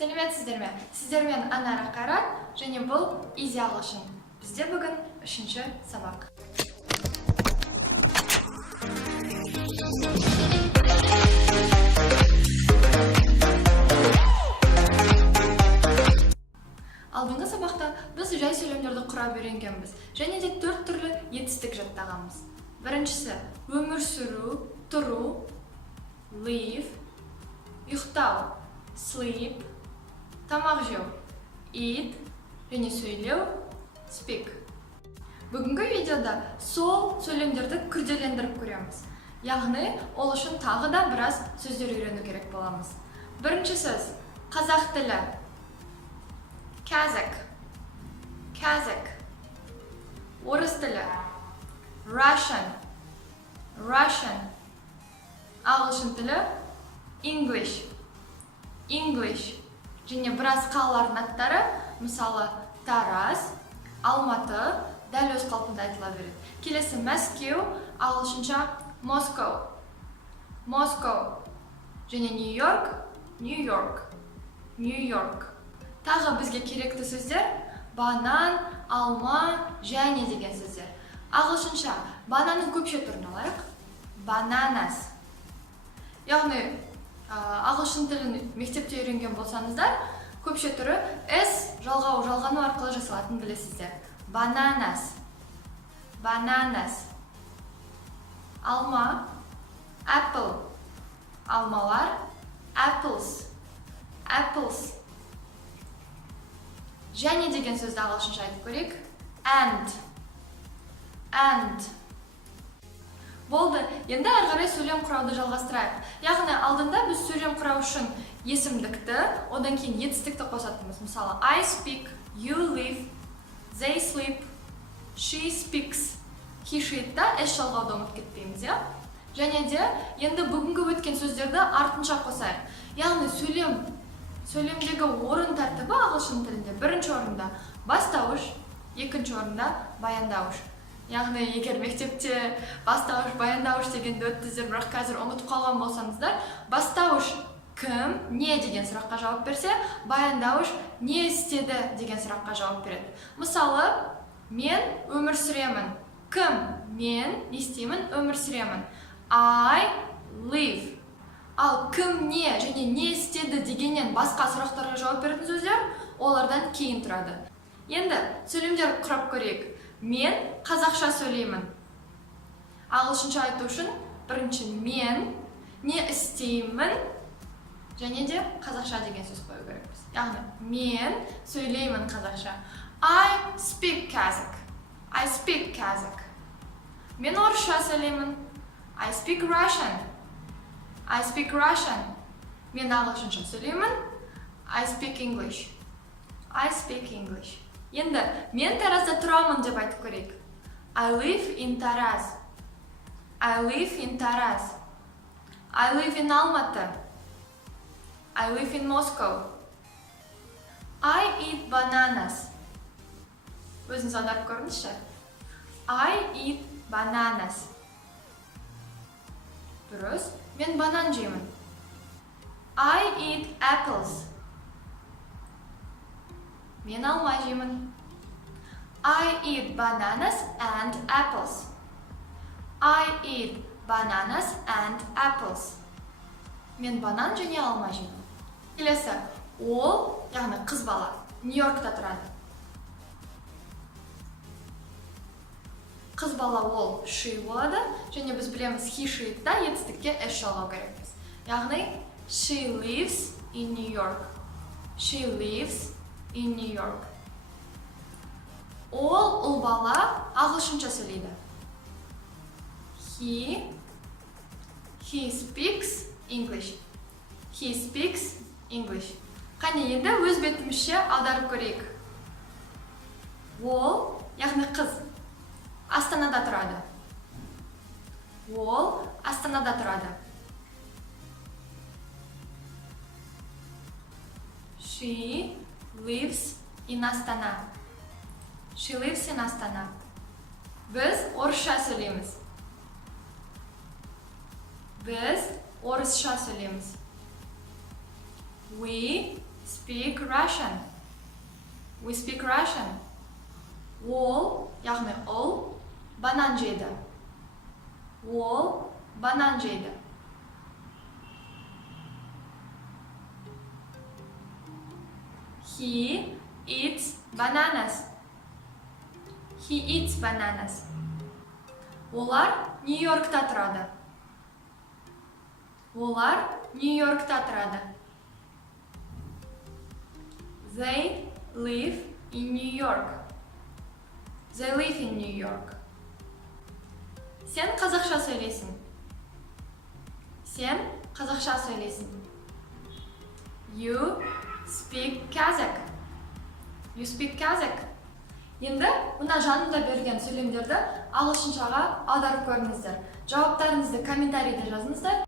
Сәлеметсіздер ме? Сіздермен Анара Қайрат, және бұл Easy ағылшын. Бізде бүгін 3-ші сабақ. Алдыңғы сабақта біз жай сөйлемдерді құрап үйренгенбіз, және де 4 түрлі етістік жаттағанбыз. Біріншісі өмір сүру, тұру, live, ұйықтау, sleep, тамақ жеу, eat, және сөйлеу, speak. Бүгінгі видеода сол сөйлемдерді күрделендіріп көреміз. Яғни, ол үшін тағы да біраз сөздер үйрену керек боламыз. Бірінші сөз қазақ тілі. Kazakh, Kazakh. Орыс тілі. Russian, Russian. Ағылшын тілі. English, English. Және біраз қалалардың аттары, мысалы Тараз, Алматы, дәл өз қалпында айтыла береді. Келесі Мәскеу, ағылшынша Moscow, Moscow. Және Нью-Йорк, Нью-Йорк, Нью-Йорк. Тағы бізге керекті сөздер банан, алма, және деген сөздер. Ағылшынша бананның көпше түрін алайық. Bananas. Яғни ағылшын тілін мектепте үйренген болсаңыздар, көпше түрі S жалғану арқылы жасалатын білесіздер. Bananas, bananas. Алма, apple. Алмалар, apples, apples. Және деген сөзді ағылшынша айтып көрейік. And. Болды, енді әрі қарай сөйлем құрауды жалғастырайық. Яғни алдында біз сөйлем құрау үшін есімдікті, одан кейін етістікті қосатынбыз. Мысалы, I speak, you live, they sleep, she speaks. He she'тта S жалғауды ұмытып кетпейміз, иә? Және де енді бүгінгі өткен сөздерді артынша қосайық. Яғни сөйлемдегі орын тәртібі ағылшын тілінде бірінші орында бастауыш, екінші орында баяндауыш. Яғни егер мектепте бастауыш, баяндауыш дегенді өттіңіздер, бірақ қазір ұмытып қалған болсаңыздар, бастауыш кім, не деген сұраққа жауап берсе, баяндауыш не істеді деген сұраққа жауап береді. Мысалы, мен өмір сүремін. Кім? Мен не істеймін? Өмір сүремін. I live. Ал кім не және не істеді дегеннен басқа сұрақтарға жауап беретін сөздер олардан кейін тұрады. Енді сөйлемдер құрап көрейік. Мен қазақша сөйлеймін. Ағылшынша айту үшін бірінші мен, не істеймін, және де қазақша деген сөз қою керекпіз. Яғни мен сөйлеймін қазақша. I speak Kazakh. I speak Kazakh. Мен орысша сөйлеймін. I speak Russian. I speak Russian. Мен ағылшынша сөйлеймін. I speak English. I speak English. Енді мен Таразда тұрамын деп айтып көрейік. I live in Taraz. I live in Taraz. I live in Алматы. I live in Moscow. I eat bananas. Өзіңіз аударып көріңізші. I eat bananas. Дұрыс. Мен банан жеймін. I eat apples. Мен алма жеймін. I eat bananas and apples. I eat bananas and apples. Мен банан және алма жеймін. Келесі, ол, яғни қыз бала, Нью-Йоркта тұрады. Қыз бала ол she болады, және біз білеміз he she'тта етістікке S жалғау керекпіз. Яғни she lives in New York. She lives in New York. Ол ұл бала ағылшынша сөйлейді. He speaks English. He speaks English. Қане енді өз бетімізше аударып көрейік. Ол, яғни қыз, Астанада тұрады. Ол Астанада тұрады. She lives in Astana. She lives in Astana. Біз орысша сөйлейміз. Біз орысша сөйлейміз. We speak Russian. We speak Russian. Ол, яғни ол, банан жейді. Ол, банан жейді. He eats bananas. He eats bananas. Олар Нью-Йоркта тұрады. Олар Нью-Йоркта тұрады. They live in New York. They live in New York. Сен қазақша сөйлейсің. Сен қазақша сөйлейсің. You speak Kazakh. You speak Kazakh. Енді мына жанында берген сөйлемдерді ағылшыншаға аударып көріңіздер. Жауаптарыңызды комментарийде жазыңыздар.